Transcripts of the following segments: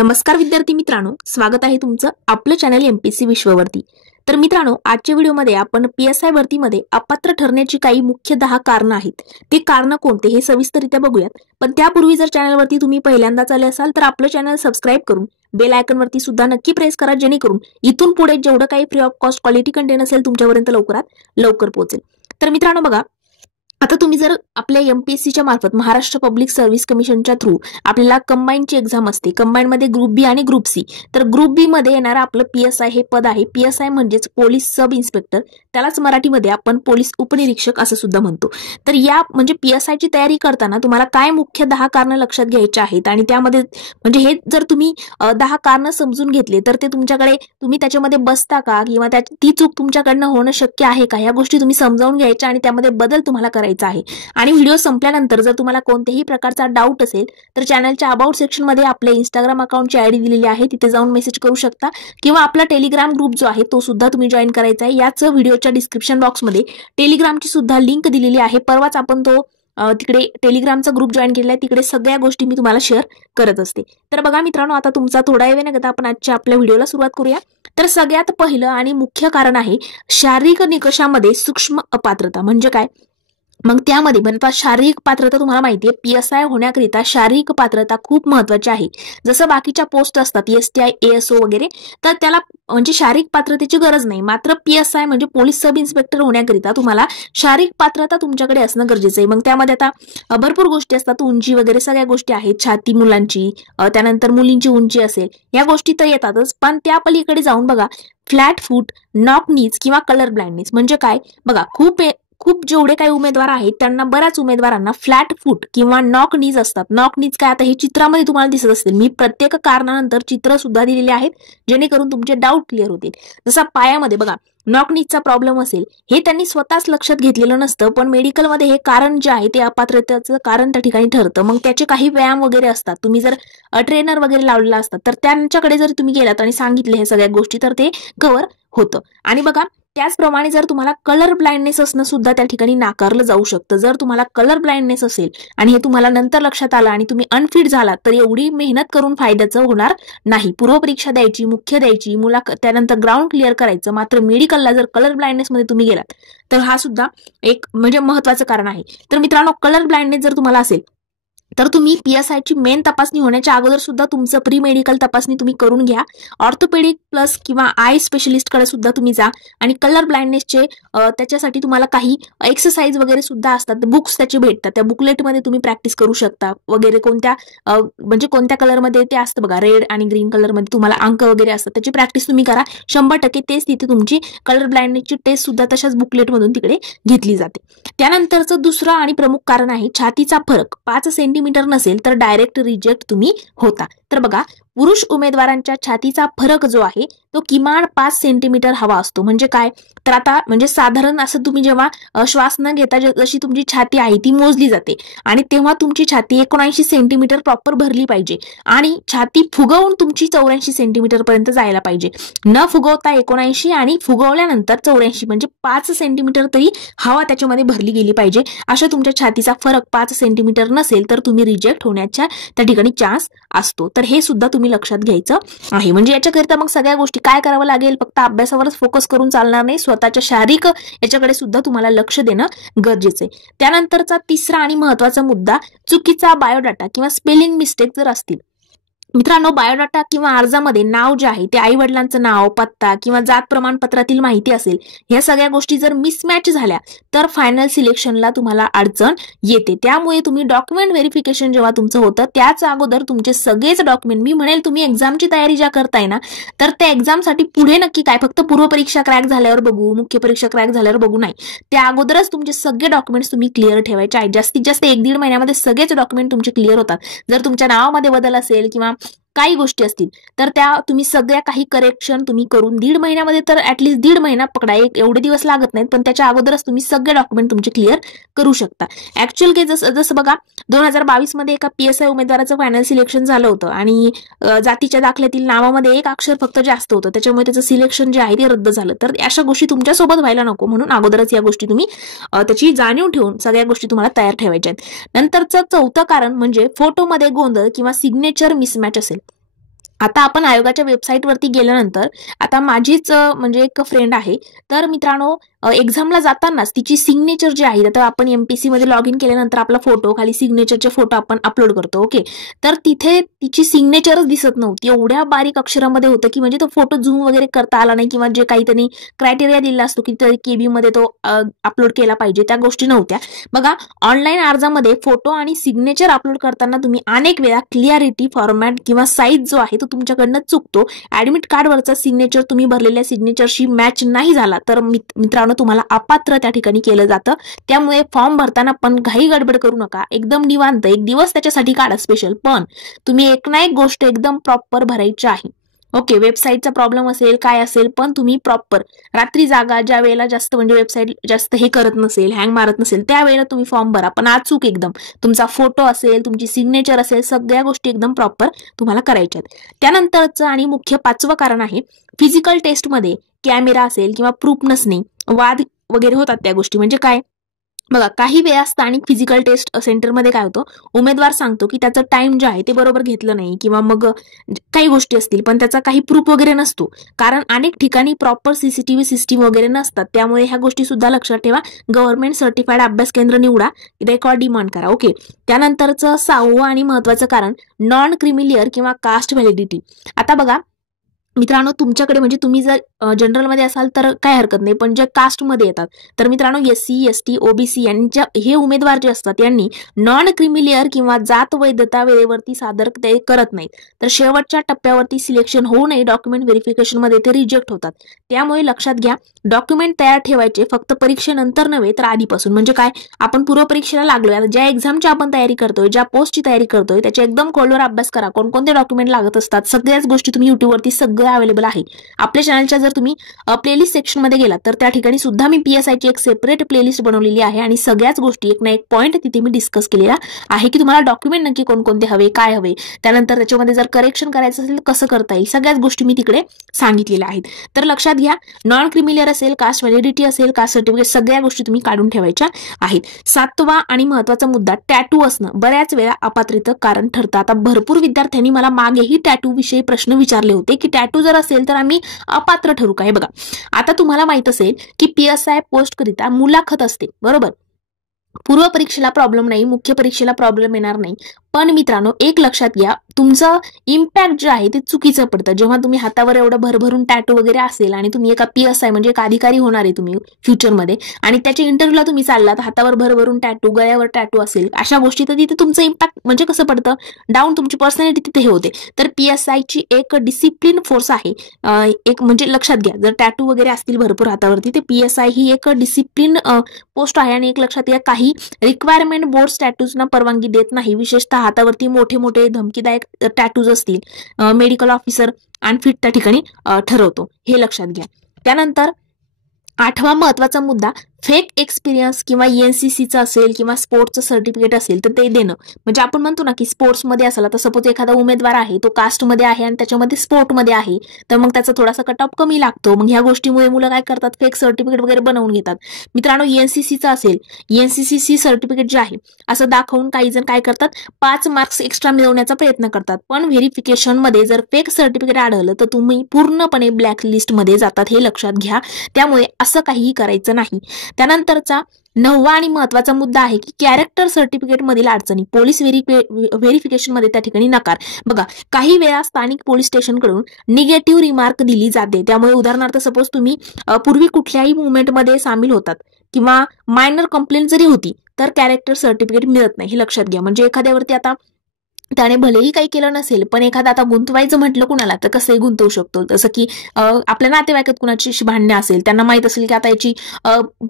नमस्कार विद्यार्थी मित्रांनो, स्वागत आहे तुमचं आपलं चॅनल एमपीएससी विश्ववरती। तर मित्रांनो, आजच्या व्हिडिओमध्ये आपण पीएसआय भरतीमध्ये अपात्र ठरण्याची काही मुख्य 10 कारणं आहेत। ते कारणं कोणते हे सविस्तररित्या बघूयात। पण त्यापूर्वी जर चॅनलवरती तुम्ही पहिल्यांदाच आले असाल तर आपलं चॅनल सबस्क्राइब करून बेल आयकॉनवरती सुद्धा नक्की प्रेस करा, जेणेकरून इथून पुढे जेवढं काही free of cost quality content असेल तुमच्यापर्यंत लवकरात लवकर पोहोचेल। तर मित्रांनो बघा, आता तुम्ही जर आपल्या एमपीएससीच्या मार्फत महाराष्ट्र पब्लिक सर्व्हिस कमिशनच्या थ्रू आपल्याला कंबाईनची एक्झाम असते, कंबाईन मध्ये ग्रुप बी आणि ग्रुप सी। तर ग्रुप बी मध्ये येणार आपलं पीएसआय हे पद आहे। पीएसआय म्हणजेच पोलीस सब इन्स्पेक्टर, त्यालाच मराठीमध्ये आपण पोलीस उपनिरीक्षक असं सुद्धा म्हणतो। तर या म्हणजे पीएसआय ची तयारी करताना तुम्हाला काय मुख्य 10 कारणं लक्षात घ्यायची आहेत आणि त्यामध्ये म्हणजे हे जर तुम्ही 10 कारणं समजून घेतले तर ते तुमच्याकडे तुम्ही त्याच्यामध्ये बसता का किंवा ती चूक तुमच्याकडनं होणं शक्य आहे का, या गोष्टी तुम्ही समजावून घ्यायच्या आणि त्यामध्ये बदल तुम्हाला करायचा आहे। आणि व्हिडिओ संपल्यानंतर जर तुम्हाला कोणत्याही प्रकारचा डाऊट असेल तर चॅनलच्या अबाउट सेक्शन मध्ये आपले इंस्टाग्राम अकाउंटची आयडी दिलेली आहे, तिथे जाऊन मेसेज करू शकता किंवा आपला टेलिग्राम ग्रुप जो आहे तो सुद्धा तुम्ही जॉईन करायचा आहे। याच व्हिडिओच्या डिस्क्रिप्शन बॉक्स मध्ये टेलिग्रामची सुद्धा लिंक दिलेली आहे। परवाच आपण तो तिकडे टेलिग्रामचा ग्रुप जॉईन केलेला आहे, तिकडे सगळ्या गोष्टी मी तुम्हाला शेअर करत असते। तर बघा मित्रांनो, आता तुमचा थोडा वेळ न घेता आपण आजच्या आपल्या व्हिडिओला सुरुवात करूया। तर सगळ्यात पहिलं आणि मुख्य कारण आहे शारीरिक निकषामध्ये सूक्ष्म अपात्रता। म्हणजे काय, मग त्यामध्ये बनतात शारीरिक पात्रता। तुम्हाला माहिती आहे पीएसआय होण्याकरिता शारीरिक पात्रता खूप महत्त्वाची आहे। जसं बाकीच्या पोस्ट असतात एसटीआय एएसओ वगैरे, तर त्याला म्हणजे शारीरिक पात्रतेची गरज नाही। मात्र पीएसआय म्हणजे पोलीस सब इन्स्पेक्टर होण्याकरिता तुम्हाला शारीरिक पात्रता तुमच्याकडे असणं गरजेचं आहे। मग त्यामध्ये आता भरपूर गोष्टी असतात, उंची वगैरे सगळ्या गोष्टी आहेत, छाती मुलांची, त्यानंतर मुलींची उंची असेल, या गोष्टी तर येतातच। पण त्या पलीकडे जाऊन बघा, फ्लॅट फूट, नॉक नीज किंवा कलर ब्लाइंडनेस म्हणजे काय बघा, खूप जेवढे काही उमेदवार आहेत त्यांना, बऱ्याच उमेदवारांना फ्लॅट फूट किंवा नॉक नीज असतात। नॉक नीज काय, आता हे चित्रामध्ये तुम्हाला दिसत असतील, मी प्रत्येक कारणानंतर चित्र सुद्धा दिलेले आहेत जेणेकरून तुमचे डाऊट क्लिअर होतील। जसा पायामध्ये बघा नॉक नीजचा प्रॉब्लेम असेल, हे त्यांनी स्वतःच लक्षात घेतलेलं नसतं, पण मेडिकलमध्ये हे कारण जे आहे ते अपात्रतेचं कारण त्या ठिकाणी ठरतं। मग त्याचे काही व्यायाम वगैरे असतात, तुम्ही जर ट्रेनर वगैरे लावलेला असतात तर त्यांच्याकडे जर तुम्ही गेलात आणि सांगितले हे सगळ्या गोष्टी तर ते कव्हर होतं। आणि बघा त्याचप्रमाणे जर तुम्हाला कलर ब्लाइंडनेस असणं सुद्धा त्या ठिकाणी नाकारलं जाऊ शकतं। जर तुम्हाला कलर ब्लाइंडनेस असेल आणि हे तुम्हाला नंतर लक्षात आलं आणि तुम्ही अनफिट झालात तर एवढी मेहनत करून फायद्याचं होणार नाही। पूर्वपरीक्षा द्यायची, मुख्य द्यायची, त्यानंतर ग्राउंड क्लिअर करायचं, मात्र मेडिकलला जर कलर ब्लाइंडनेस मध्ये तुम्ही गेलात तर हा सुद्धा एक म्हणजे महत्त्वाचं कारण आहे। तर मित्रांनो, कलर ब्लाइंडनेस जर तुम्हाला असेल तर तुम्ही पीएसआय ची मेन तपासणी होण्याच्या अगोदर सुद्धा तुमचं प्री मेडिकल तपासणी तुम्ही करून घ्या। ऑर्थोपेडिक प्लस किंवा आय स्पेशलिस्ट कडे सुद्धा तुम्ही जा आणि कलर ब्लाइंडनेसचे त्याच्यासाठी तुम्हाला काही एक्सरसाइज वगैरे सुद्धा असतात, बुक्स त्याचे भेटतात, त्या बुकलेटमध्ये तुम्ही प्रॅक्टिस करू शकता वगैरे। कोणत्या म्हणजे कोणत्या कलरमध्ये ते असतं बघा, रेड आणि ग्रीन कलरमध्ये तुम्हाला अंक वगैरे असतात, त्याची प्रॅक्टिस तुम्ही करा। 100% तेच तिथे तुमची कलर ब्लाइंडनेसची टेस्ट सुद्धा तशाच बुकलेटमधून तिकडे घेतली जाते। त्यानंतरचं दुसरं आणि प्रमुख कारण आहे छातीचा फरक 5 सेंटीमीटर नसेल तर डायरेक्ट रिजेक्ट तुम्ही होता। तर बघा, पुरुष उमेदवारांच्या छातीचा फरक जो आहे तो किमान 5 सेंटीमीटर हवा असतो। म्हणजे काय, तर आता म्हणजे साधारण असं तुम्ही जेव्हा श्वास न घेता जशी तुमची छाती आहे ती मोजली जाते आणि तेव्हा तुमची छाती 79 सेंटीमीटर प्रॉपर भरली पाहिजे आणि छाती फुगवून तुमची 84 सेंटीमीटर पर्यंत जायला पाहिजे। न फुगवता 79 आणि फुगवल्यानंतर 84 म्हणजे 5 सेंटीमीटर तरी हवा त्याच्यामध्ये भरली गेली पाहिजे। अशा तुमच्या छातीचा फरक 5 सेंटीमीटर नसेल तर तुम्ही रिजेक्ट होण्याच्या त्या ठिकाणी चान्स असतो। तर हे सुद्धा तुम्ही लक्षात घ्यायचं आहे। म्हणजे याच्याकरिता मग सगळ्या गोष्टी काय करावं लागेल, फक्त अभ्यासावरच फोकस करून चालणार नाही, स्वतःच्या शारीरिक याच्याकडे सुद्धा तुम्हाला लक्ष देणं गरजेचं आहे। त्यानंतरचा तिसरा आणि महत्त्वाचा मुद्दा, चुकीचा बायोडाटा किंवा स्पेलिंग मिस्टेक जर असतील। मित्रांनो, बायोडाटा किंवा अर्जामध्ये नाव जे आहे ते आई वडिलांचं नाव, पत्ता किंवा जात प्रमाणपत्रातील माहिती असेल, ह्या सगळ्या गोष्टी जर मिसमॅच झाल्या तर फायनल सिलेक्शनला तुम्हाला अडचण येते। त्यामुळे तुम्ही डॉक्युमेंट व्हेरिफिकेशन जेव्हा तुमचं होतं त्याच अगोदर तुमचे सगळेच डॉक्युमेंट, मी म्हणेल तुम्ही एक्झामची तयारी ज्या करताय ना, तर त्या एक्झामसाठी पुढे नक्की काय फक्त पूर्वपरीक्षा क्रॅक झाल्यावर बघू, मुख्य परीक्षा क्रॅक झाल्यावर बघू नाही, त्या अगोदरच तुमचे सगळे डॉक्युमेंट्स तुम्ही क्लिअर ठेवायचे आहेत। जास्तीत जास्त 1-1.5 महिन्यामध्ये सगळेच डॉक्युमेंट तुमचे क्लिअर होतात। जर तुमच्या नावामध्ये बदल असेल किंवा काही गोष्टी असतील तर त्या तुम्ही सगळ्या काही करेक्शन तुम्ही करून 1.5 महिन्यामध्ये, तर ऍटलीस्ट 1.5 महिना पकडा, एवढे दिवस लागत नाहीत, पण त्याच्या अगोदरच तुम्ही सगळे डॉक्युमेंट तुमचे क्लिअर करू शकता। ऍक्च्युअल केस जसं बघा 2022 मध्ये एका पीएसआय उमेदवाराचं फायनल सिलेक्शन झालं होतं आणि जातीच्या दाखल्यातील नावामध्ये एक अक्षर फक्त जास्त होतं, त्याच्यामुळे त्याचं सिलेक्शन जे आहे ते रद्द झालं। तर अशा गोष्टी तुमच्यासोबत व्हायला नको म्हणून अगोदरच या गोष्टी तुम्ही त्याची जाणीव ठेवून सगळ्या गोष्टी तुम्हाला तयार ठेवायच्या आहेत। नंतरचं चौथं कारण म्हणजे फोटोमध्ये गोंधळ किंवा सिग्नेचर मिसमॅच असेल। आता आपण आयोगाच्या वेबसाईटवरती गेल्यानंतर आता माझीच म्हणजे एक फ्रेंड आहे. तर मित्रांनो, एक्झामला जातानाच तिची सिग्नेचर जी आहे, आता आपण एमपीसी मध्ये लॉग इन केल्यानंतर आपला फोटो खाली सिग्नेचरचे फोटो आपण अपलोड करतो. ओके, तर तिथे तिची सिग्नेचरच दिसत नव्हती. एवढ्या बारीक अक्षरामध्ये होतं की म्हणजे तो फोटो झूम वगैरे करता आला नाही, किंवा जे काही त्यांनी क्रायटेरिया दिला असतो की केबी मध्ये तो अपलोड केला पाहिजे, त्या गोष्टी नव्हत्या. बघा, ऑनलाईन अर्जामध्ये फोटो आणि सिग्नेचर अपलोड करताना तुम्ही अनेक वेळा क्लिअरिटी, फॉर्मॅट किंवा साईज जो आहे तो तुमच्याकडनं चुकतो. ऍडमिट कार्डवरचा सिग्नेचर तुम्ही भरलेल्या सिग्नेचरशी मॅच नाही झाला तर मित्रांनो तुम्हाला अपात्र त्या ठिकाणी केलं जातं. त्यामुळे फॉर्म भरताना पण घाई गडबड करू नका. एकदम निवांत एक दिवस त्याच्यासाठी काढा स्पेशल, पण तुम्ही एक ना एक गोष्ट एकदम प्रॉपर भरायची आहे. ओके, वेबसाईटचा प्रॉब्लेम असेल काय असेल, पण तुम्ही प्रॉपर रात्री जागा, ज्या वेळेला जास्त म्हणजे वेबसाईट जास्त हे करत नसेल, हँग मारत नसेल, त्यावेळेला तुम्ही फॉर्म भरा. पण अचूक एकदम तुमचा फोटो असेल, तुमची सिग्नेचर असेल, सगळ्या गोष्टी एकदम प्रॉपर तुम्हाला करायच्यात. त्यानंतरचं आणि मुख्य 5वं कारण आहे, फिजिकल टेस्टमध्ये कॅमेरा असेल किंवा प्रूफ नसणे, वाद वगैरे होतात त्या गोष्टी. म्हणजे काय, बघा, काही वेळा स्थानिक फिजिकल टेस्ट सेंटरमध्ये काय होतं, उमेदवार सांगतो की त्याचं टाइम जे आहे ते बरोबर घेतलं नाही, किंवा मग काही गोष्टी असतील पण त्याचा काही प्रूफ वगैरे नसतो. कारण अनेक ठिकाणी प्रॉपर सीसीटीव्ही सिस्टीम वगैरे नसतात. त्यामुळे ह्या गोष्टी सुद्धा लक्षात ठेवा. गव्हर्नमेंट सर्टिफाईड अभ्यास केंद्र निवडा, रेकॉर्ड डिमांड करा. ओके, त्यानंतरचं 6वं आणि महत्वाचं कारण, नॉन क्रिमिलियर किंवा कास्ट व्हॅलिडिटी. आता बघा मित्रांनो, तुमच्याकडे म्हणजे तुम्ही जर जनरलमध्ये असाल तर काय हरकत नाही, पण जे कास्टमध्ये येतात तर मित्रांनो एससी, एसटी, ओबीसी यांच्या हे उमेदवार जे असतात यांनी नॉन क्रिमिलियर किंवा जात वैधता वेळेवरती सादर ते करत नाहीत, तर शेवटच्या टप्प्यावरती सिलेक्शन होऊ नये डॉक्युमेंट व्हेरिफिकेशनमध्ये ते रिजेक्ट होतात. त्यामुळे लक्षात घ्या, डॉक्युमेंट तयार ठेवायचे फक्त परीक्षेनंतर नव्हे तर आधीपासून. म्हणजे काय, आपण पूर्व परीक्षेला लागलोय, ज्या एक्झामची आपण तयारी करतोय, ज्या पोस्टची तयारी करतोय, त्याचे एकदम खोलवर अभ्यास करा. कोणकोणते डॉक्युमेंट लागत असतात सगळ्याच गोष्टी तुम्ही युट्यूबवरती सगळं अवेलेबल आहे. आपल्या चॅनलच्या जर तुम्ही प्लेलिस्ट सेक्शन मध्ये गेलात तर त्या ठिकाणी सुद्धा मी पीएसआयची एक सेपरेट प्लेलिस्ट बनवलेली आहे आणि सगळ्याच गोष्टी एक ना एक पॉईंट तिथे मी डिस्कस केलेला आहे की तुम्हाला डॉक्युमेंट नक्की कोणकोणते हवे, काय हवे, त्यानंतर त्याच्यामध्ये जर करेक्शन करायचं असेल कसं करता येईल, सगळ्याच गोष्टी मी तिकडे सांगितलेल्या आहेत. तर लक्षात घ्या, नॉन क्रिमिलियर असेल, कास्ट व्हॅलिडिटी असेल, कास्ट सर्टिफिकेट, सगळ्या गोष्टी तुम्ही काढून ठेवायच्या आहेत. 7वा आणि महत्वाचा मुद्दा, टॅटू असणं बऱ्याच वेळा अपात्रतेचं कारण ठरतं. आता भरपूर विद्यार्थ्यांनी मला मागेही टॅटू विषयी प्रश्न विचारले होते की टॅटू जर असेल तर आम्ही अपात्र ठरू का. हे बघा, आता तुम्हाला माहित असेल की पीएसआय पोस्ट करिता मुलाखत असते, बरोबर. पूर्व परीक्षेला प्रॉब्लेम नाही, मुख्य परीक्षेला प्रॉब्लेम येणार नाही. पण मित्रांनो एक लक्षात घ्या, तुमचं इम्पॅक्ट जे आहे ते चुकीचं पडतं. जेव्हा तुम्ही हातावर एवढं भरभरून टॅटू वगैरे असेल आणि तुम्ही एका पीएसआय म्हणजे एक अधिकारी होणार आहे तुम्ही फ्युचरमध्ये, आणि त्याच्या इंटरव्ह्यूला तुम्ही चाललात, हातावर भरभरून टॅटू, गळ्यावर टॅटू असेल, अशा गोष्टी, तर तिथे तुमचं इम्पॅक्ट म्हणजे कसं पडतं, डाऊन, तुमची पर्सनॅलिटी तिथे हे होते. तर पीएसआयची एक डिसिप्लिन फोर्स आहे, एक म्हणजे लक्षात घ्या, जर टॅटू वगैरे असतील भरपूर हातावरती ते पीएसआय ही एक डिसिप्लिन पोस्ट आहे. आणि एक लक्षात घ्या, काही रिक्वायरमेंट बोर्ड टॅटूजना परवानगी देत नाही, विशेषतः हातावरती मोठे मोठे धमकीदायक टॅटूज असतील, मेडिकल ऑफिसर अनफिट त्या ठिकाणी ठरवतो, हे लक्षात घ्या. त्यानंतर 8वा महत्वाचा मुद्दा, फेक एक्सपिरियन्स किंवा एनसीसीचं असेल किंवा स्पोर्ट्सचं सर्टिफिकेट असेल तर ते देणं. म्हणजे आपण म्हणतो ना की स्पोर्ट्समध्ये असेल, आता सपोज एखादा उमेदवार आहे तो कास्टमध्ये आहे आणि त्याच्यामध्ये स्पोर्टमध्ये आहे, तर मग त्याचा थोडासा कट ऑफ कमी लागतो. मग ह्या गोष्टीमुळे मुलं काय करतात, फेक सर्टिफिकेट वगैरे बनवून घेतात. मित्रांनो एनसीसीचं असेल, एनसीसी सर्टिफिकेट जे आहे असं दाखवून काही जण काय करतात, 5 मार्क्स एक्स्ट्रा मिळवण्याचा प्रयत्न करतात. पण व्हेरिफिकेशनमध्ये जर फेक सर्टिफिकेट आढळलं तर तुम्ही पूर्णपणे ब्लॅक लिस्टमध्ये जातात, हे लक्षात घ्या. त्यामुळे असं काहीही करायचं नाही. त्यानंतरचा 9वा आणि महत्वाचा मुद्दा आहे की कॅरेक्टर सर्टिफिकेट मधील अडचणी, पोलीस व्हेरिफिकेशन मध्ये त्या ठिकाणी नकार. बघा, काही वेळा स्थानिक पोलीस स्टेशनकडून निगेटिव्ह रिमार्क दिली जाते. त्यामुळे उदाहरणार्थ सपोज तुम्ही पूर्वी कुठल्याही मुवमेंटमध्ये सामील होतात किंवा मायनर कंप्लेंट जरी होती तर कॅरेक्टर सर्टिफिकेट मिळत नाही, हे लक्षात घ्या. म्हणजे एखाद्यावरती आता त्याने भलेही काही केलं नसेल पण एखादा आता गुंतवायचं म्हटलं कुणाला तर कसंही गुंतवू शकतो. जसं की आपल्या नातेवाईकात कुणाची भांडणे असेल, त्यांना माहित असेल की आता याची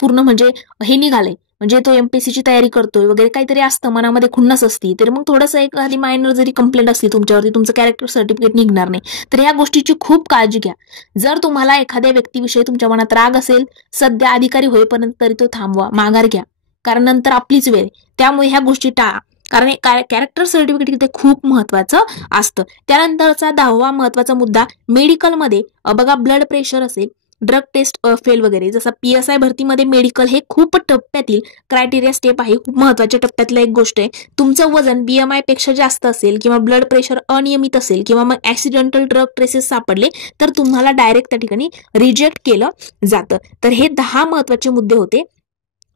पूर्ण म्हणजे हे निघालंय, म्हणजे तो एमपीएससीची तयारी करतोय वगैरे काहीतरी असतं, मनामध्ये खुन्नस असती, तर मग थोडंसं एखादी मायनर जरी कंप्लेंट असली तुमच्यावरती, तुमचं कॅरेक्टर सर्टिफिकेट निघणार नाही. तर या गोष्टीची खूप काळजी घ्या. जर तुम्हाला एखाद्या व्यक्तीविषयी तुमच्या मनात राग असेल, सध्या अधिकारी होईपर्यंत तरी तो थांबवा, माघार घ्या, कारण नंतर आपलीच वेळ. त्यामुळे ह्या गोष्टी टाळा, कारण कॅरेक्टर सर्टिफिकेट इथे खूप महत्वाचं असतं. त्यानंतरचा 10वा महत्वाचा मुद्दा, मेडिकलमध्ये बघा ब्लड प्रेशर असेल, ड्रग टेस्ट फेल वगैरे, जसं PSI भरतीमध्ये मेडिकल हे खूप टप्प्यातील क्रायटेरिया स्टेप आहे, खूप महत्त्वाच्या टप्प्यातला एक गोष्ट आहे. तुमचं वजन BMI पेक्षा जास्त असेल किंवा ब्लड प्रेशर अनियमित असेल किंवा मग ॲक्सिडेंटल ड्रग ट्रेसेस सापडले तर तुम्हाला डायरेक्ट त्या ठिकाणी रिजेक्ट केलं जातं. तर हे 10 महत्त्वाचे मुद्दे होते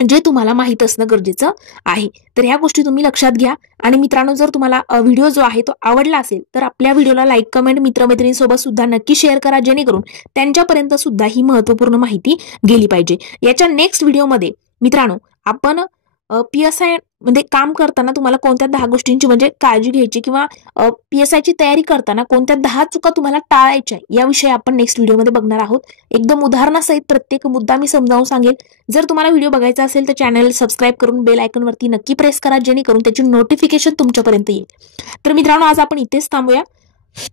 जे तुम्हाला माहीत असणं गरजेचं आहे. तर ह्या गोष्टी तुम्ही लक्षात घ्या. आणि मित्रांनो, जर तुम्हाला व्हिडिओ जो आहे तो आवडला असेल तर आपल्या व्हिडिओला लाईक, कमेंट, मित्रमैत्रिणींसोबत सुद्धा नक्की शेअर करा, जेणेकरून त्यांच्यापर्यंत सुद्धा ही महत्त्वपूर्ण माहिती गेली पाहिजे. याच्या नेक्स्ट व्हिडिओमध्ये मित्रांनो आपण PSI मध्ये काम करताना तुम्हाला कोणत्या 10 गोष्टींची म्हणजे काळजी घ्यायची किंवा PSI ची तयारी करताना कोणत्या 10 चुका तुम्हाला टाळायच्या याविषयी आपण नेक्स्ट व्हिडिओमध्ये बघणार आहोत. एकदम उदाहरणासहित प्रत्येक मुद्दा मी समजावून सांगेल. जर तुम्हाला व्हिडिओ बघायचा असेल तर चॅनल सबस्क्राईब करून बेल आयकॉनवरती नक्की प्रेस करा, जेणेकरून त्याची नोटिफिकेशन तुमच्यापर्यंत येईल. तर मित्रांनो, आज आपण इथेच थांबूया.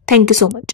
Thank you so much.